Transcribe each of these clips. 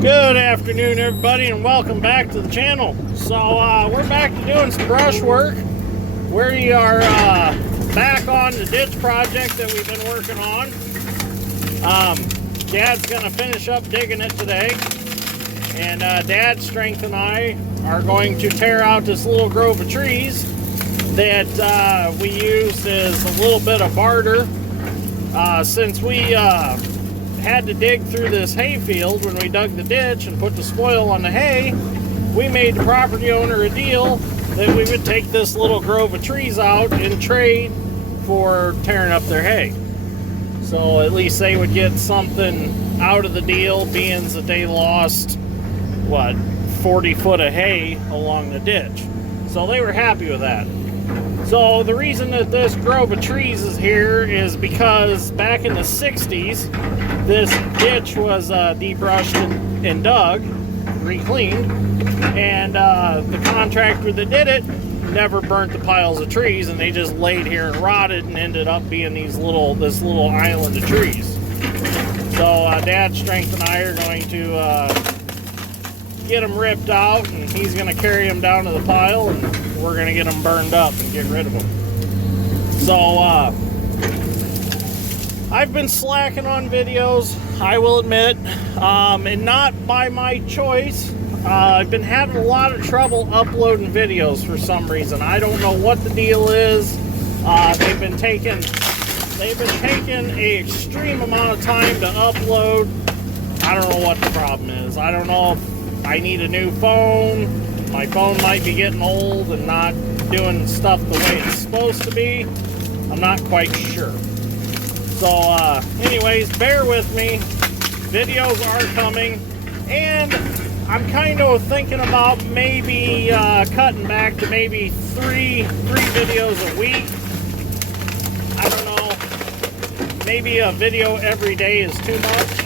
Good afternoon, everybody, and welcome back to the channel. So we're back to doing some brush work. We are back on the ditch project that we've been working on. Dad's gonna finish up digging it today, and Dad's strength and I are going to tear out this little grove of trees that we used as a little bit of barter since we had to dig through this hay field. When we dug the ditch and put the spoil on the hay, we made the property owner a deal that we would take this little grove of trees out in trade for tearing up their hay. So at least they would get something out of the deal, being that they lost, 40 foot of hay along the ditch. So they were happy with that. So the reason that this grove of trees is here is because back in the 60s, this ditch was debrushed and dug, re-cleaned, and the contractor that did it never burnt the piles of trees, and they just laid here and rotted and ended up being this little island of trees. So Dad's strength and I are going to get them ripped out, and he's going to carry them down to the pile, and we're going to get them burned up and get rid of them. So I've been slacking on videos, I will admit, and not by my choice. I've been having a lot of trouble uploading videos for some reason. I don't know what the deal is. They've been taking an extreme amount of time to upload. I don't know what the problem is. I don't know if I need a new phone. My phone might be getting old and not doing stuff the way it's supposed to be. I'm not quite sure. So anyways, bear with me. Videos are coming, and I'm kind of thinking about maybe cutting back to maybe three videos a week. I don't know. Maybe a video every day is too much.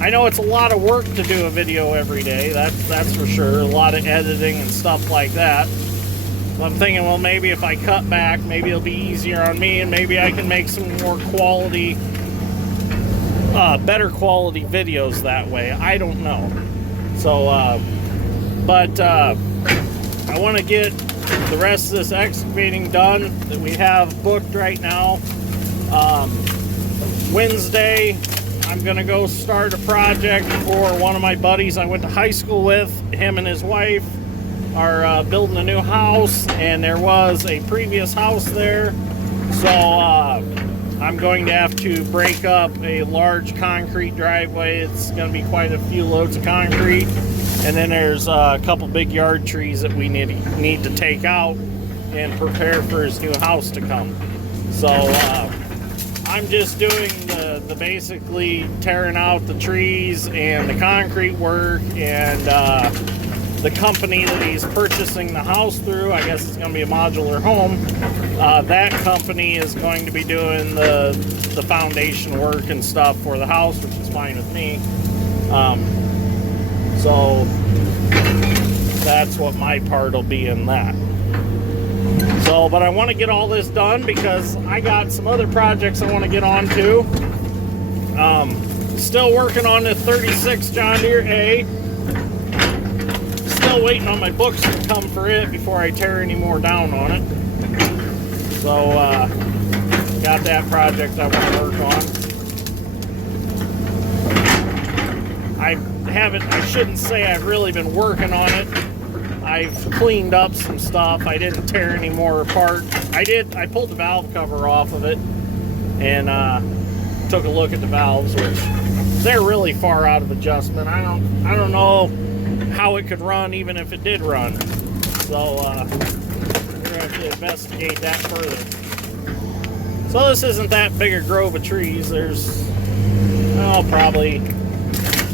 I know it's a lot of work to do a video every day, that's for sure. A lot of editing and stuff like that. So I'm thinking, well, maybe if I cut back, maybe it'll be easier on me, and maybe I can make some more quality, better quality videos that way. I don't know. So, but I want to get the rest of this excavating done that we have booked right now. Wednesday, I'm going to go start a project for one of my buddies I went to high school with. Him and his wife are building a new house, and there was a previous house there. So I'm going to have to break up a large concrete driveway. It's going to be quite a few loads of concrete. And then there's a couple big yard trees that we need to take out and prepare for his new house to come. So I'm just doing the basically tearing out the trees and the concrete work, and the company that he's purchasing the house through, I guess it's going to be a modular home, that company is going to be doing the foundation work and stuff for the house, which is fine with me. So that's what my part will be in that. So, but I want to get all this done because I got some other projects I want to get on to. Still working on the 36 John Deere A. Still waiting on my books to come for it before I tear any more down on it. So, got that project I want to work on. I shouldn't say I've really been working on it. I've cleaned up some stuff. I didn't tear any more apart. I pulled the valve cover off of it and took a look at the valves, which they're really far out of adjustment. I don't know how it could run even if it did run. So we're gonna have to investigate that further. So this isn't that big a grove of trees. There's probably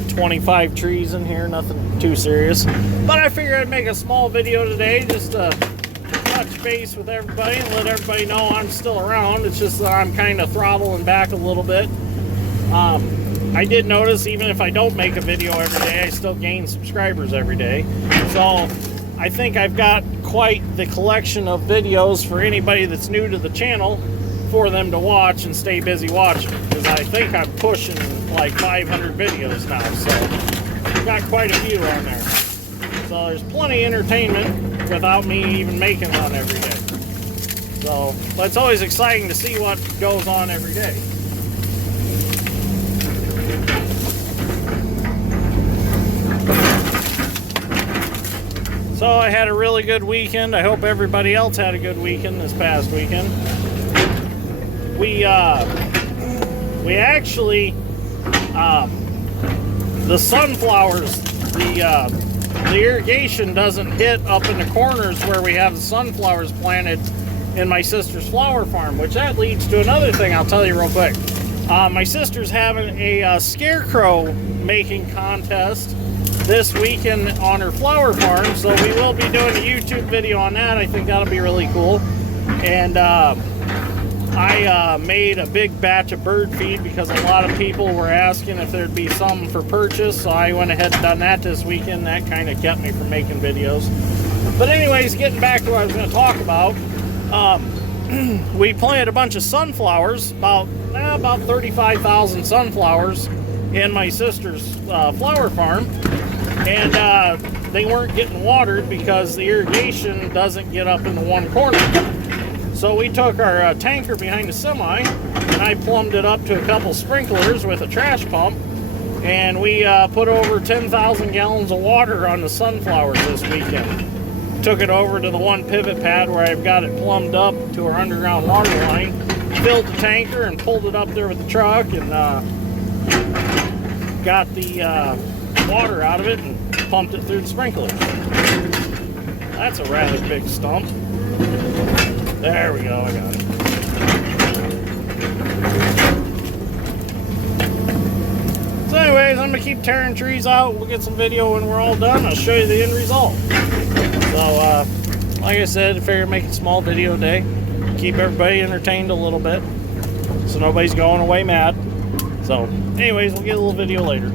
25 trees in here, nothing too serious. But I figured I'd make a small video today just to touch base with everybody and let everybody know I'm still around. It's just that I'm kind of throttling back a little bit. I did notice even if I don't make a video every day, I still gain subscribers every day. So I think I've got quite the collection of videos for anybody that's new to the channel for them to watch and stay busy watching, because I think I'm pushing like 500 videos now, so got quite a few on there. So there's plenty of entertainment without me even making one every day. So, but it's always exciting to see what goes on every day. So I had a really good weekend. I hope everybody else had a good weekend this past weekend. We actually, the sunflowers, the irrigation doesn't hit up in the corners where we have the sunflowers planted in my sister's flower farm, which that leads to another thing I'll tell you real quick. My sister's having a scarecrow making contest this weekend on her flower farm, so we will be doing a YouTube video on that. I think that'll be really cool. And I made a big batch of bird feed because a lot of people were asking if there'd be some for purchase, so I went ahead and done that this weekend. That kind of kept me from making videos. But anyways, getting back to what I was going to talk about, we planted a bunch of sunflowers, about 35,000 sunflowers in my sister's flower farm, and they weren't getting watered because the irrigation doesn't get up in the one corner. So we took our tanker behind the semi, and I plumbed it up to a couple sprinklers with a trash pump, and we put over 10,000 gallons of water on the sunflowers this weekend. Took it over to the one pivot pad where I've got it plumbed up to our underground water line, filled the tanker and pulled it up there with the truck, and got the water out of it and pumped it through the sprinklers. That's a rather big stump. There we go, I got it. So anyways, I'm going to keep tearing trees out. We'll get some video when we're all done. I'll show you the end result. So, like I said, I figured make a small video day. Keep everybody entertained a little bit, so nobody's going away mad. So, anyways, we'll get a little video later.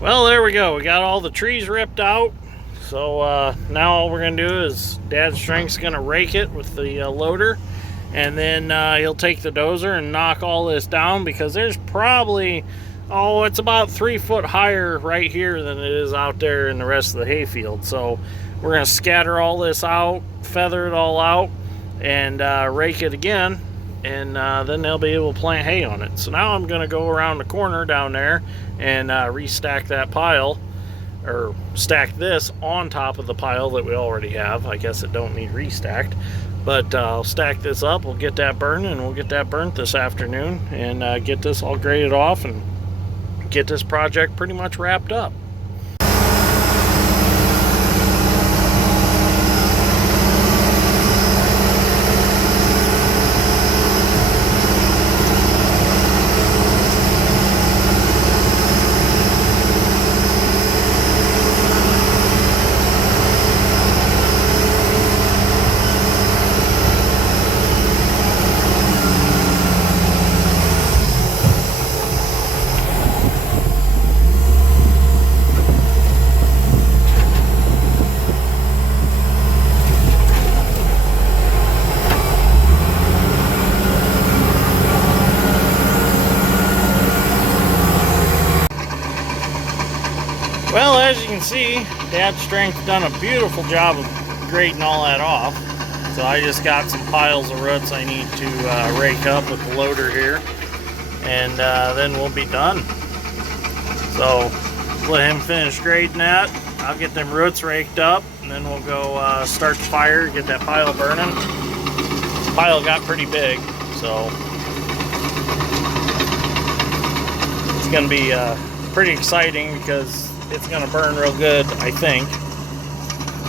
Well, there we go. We got all the trees ripped out. So, now all we're going to do is Dad Strength's going to rake it with the loader. And then he'll take the dozer and knock all this down, because there's probably, it's about 3 foot higher right here than it is out there in the rest of the hayfield. So we're going to scatter all this out, feather it all out, and rake it again, and then they'll be able to plant hay on it. So now I'm going to go around the corner down there and restack that pile, or stack this on top of the pile that we already have. I guess it don't need restacked, but I'll stack this up. We'll get that burning, and we'll get that burnt this afternoon, and get this all graded off and get this project pretty much wrapped up. Well, as you can see, Dad's Strength done a beautiful job of grading all that off. So I just got some piles of roots I need to rake up with the loader here, and then we'll be done. So let him finish grading that. I'll get them roots raked up, and then we'll go start the fire, get that pile burning. This pile got pretty big, so it's going to be pretty exciting because it's going to burn real good, I think.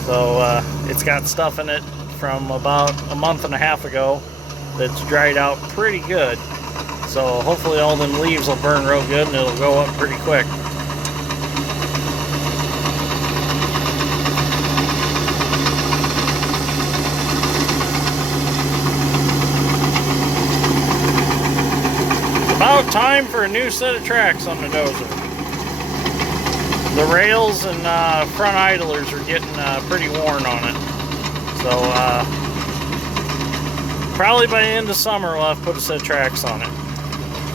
So it's got stuff in it from about a month and a half ago that's dried out pretty good. So hopefully all them leaves will burn real good and it'll go up pretty quick. About time for a new set of tracks on the dozer. The rails and front idlers are getting pretty worn on it. So probably by the end of summer we'll have to put a set of tracks on it.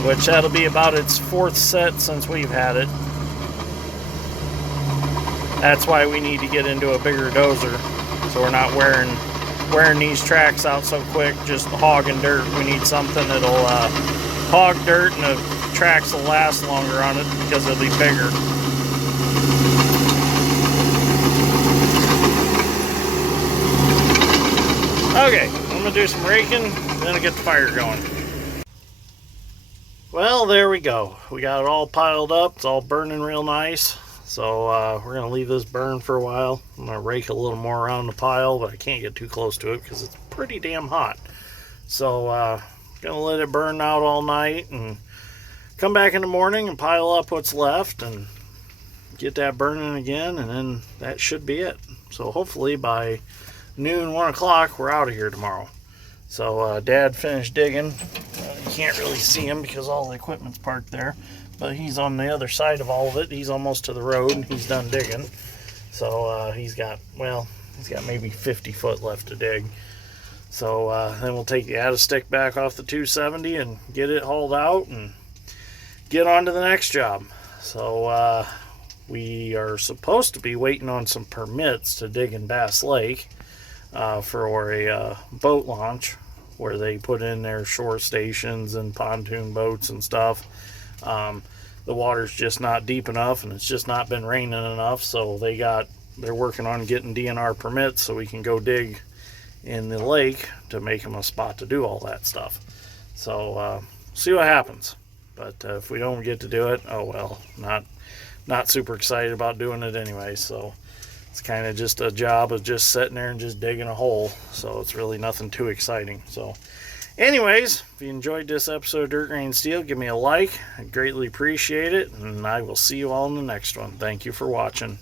which that'll be about its 4th set since we've had it. That's why we need to get into a bigger dozer, so we're not wearing these tracks out so quick, just hogging dirt. We need something that'll hog dirt, and the tracks will last longer on it because it'll be bigger. Okay, I'm gonna do some raking, then I'll get the fire going. Well, there we go. We got it all piled up. It's all burning real nice. So we're going to leave this burn for a while. I'm going to rake a little more around the pile, but I can't get too close to it because it's pretty damn hot. So going to let it burn out all night and come back in the morning and pile up what's left and get that burning again, and then that should be it. So hopefully by noon, 1 o'clock, we're out of here tomorrow. So Dad finished digging. You can't really see him because all the equipment's parked there. But he's on the other side of all of it. He's almost to the road, and he's done digging. So he's got maybe 50 foot left to dig. So then we'll take the Add-A-Stick back off the 270 and get it hauled out and get on to the next job. So we are supposed to be waiting on some permits to dig in Bass Lake for a boat launch where they put in their shore stations and pontoon boats and stuff. The water's just not deep enough, and it's just not been raining enough, so they're working on getting DNR permits so we can go dig in the lake to make them a spot to do all that stuff. So see what happens. But if we don't get to do it, oh well, not super excited about doing it anyway. So it's kind of just a job of just sitting there and just digging a hole, so it's really nothing too exciting. So anyways, if you enjoyed this episode of Dirt Grain Steel, give me a like. I greatly appreciate it, and I will see you all in the next one. Thank you for watching.